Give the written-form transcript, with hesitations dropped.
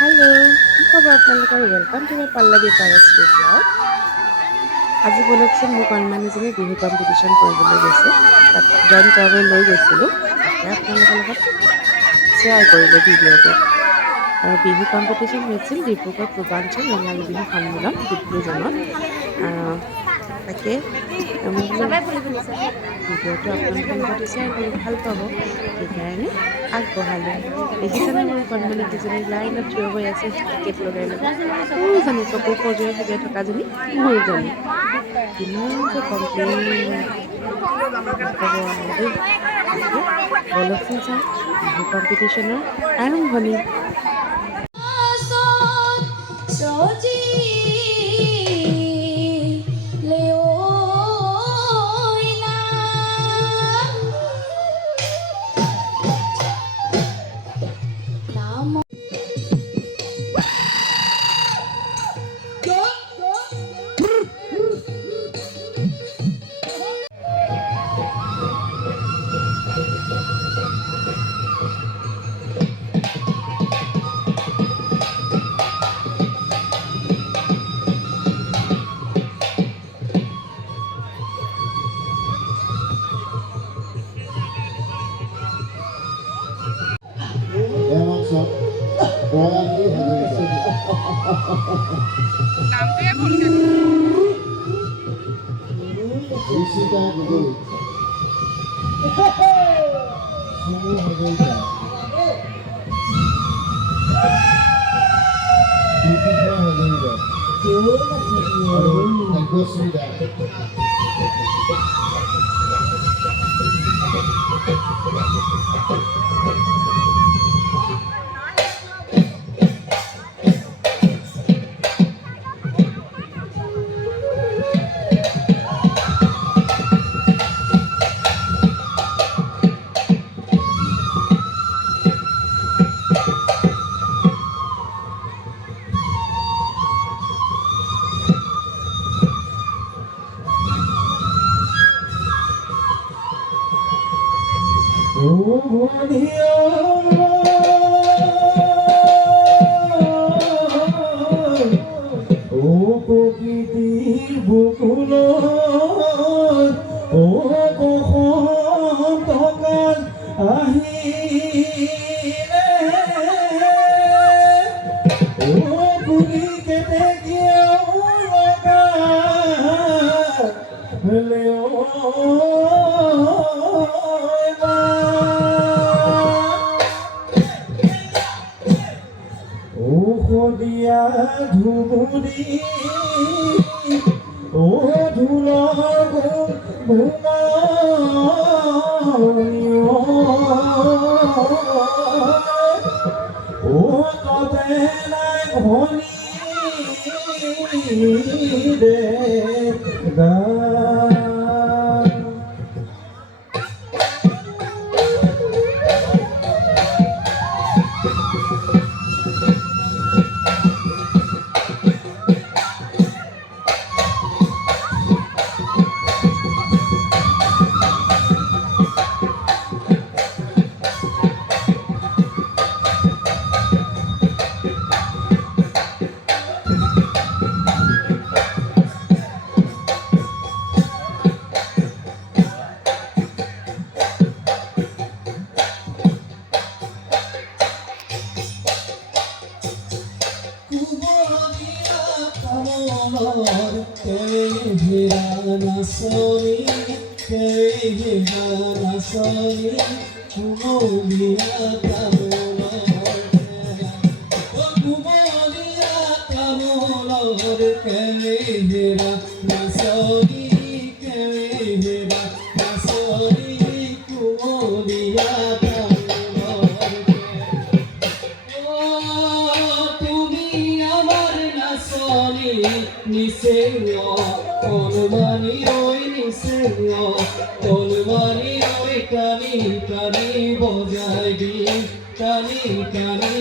হেল্ল', কি খবৰ আপোনালোকৰ? Welcome to my Pallavi Paras blog. আজি বলকচোন মোৰ কণমানিজনী বিহু কম্পিটিশ্যন কৰিবলৈ গৈছে। তাত জইন কৰাবলৈ লৈ গৈছিলোঁ। তাকে আপোনালোকৰ লগত শ্বেয়াৰ কৰিলোঁ ভিডিঅ'টো। আৰু বিহু কম্পিটিশ্যন হৈছিল ডিব্ৰুগড় পূৰ্বাঞ্চল ৰঙালী বিহু সন্মিলন ডিব্ৰুজনত। তাকে মই বোলো ভিডিঅ'টো আপোনালোকৰ লগত শ্বেয়াৰ কৰি ভাল পাব, সেইকাৰণে আগবঢ়ালোঁ। দেখিছেনে মোৰ কণমানি দুজনী লাইনত থিয় হৈ আছে টিকেট লগাই লগাই। জানি চকু খজুৱাই খজুৱাই থকাজনী মোৰজনী। কিমান যে কমপ্লেইন নক'ব আৰু দেই। তাকে বলকচোন চাওঁ বিহু কম্পিটিশ্যনৰ আৰম্ভণি। নামটোৱে ভুলকে ঋষিতা গগৈ চুমু হাজৰিকা কীৰ্তিকা হাজৰিকা আৰু ভাগ্যশ্ৰী দাস। প্রকৃতির বকুল ও বসন্তকাল আহিলে ও কুলি কেটে গিয়ে ঔষধীয়া ধুবুৰী ও ধুলৰ ও ততে নাই ভনী দে গা। টানি টানি বজাই দি টানি টানি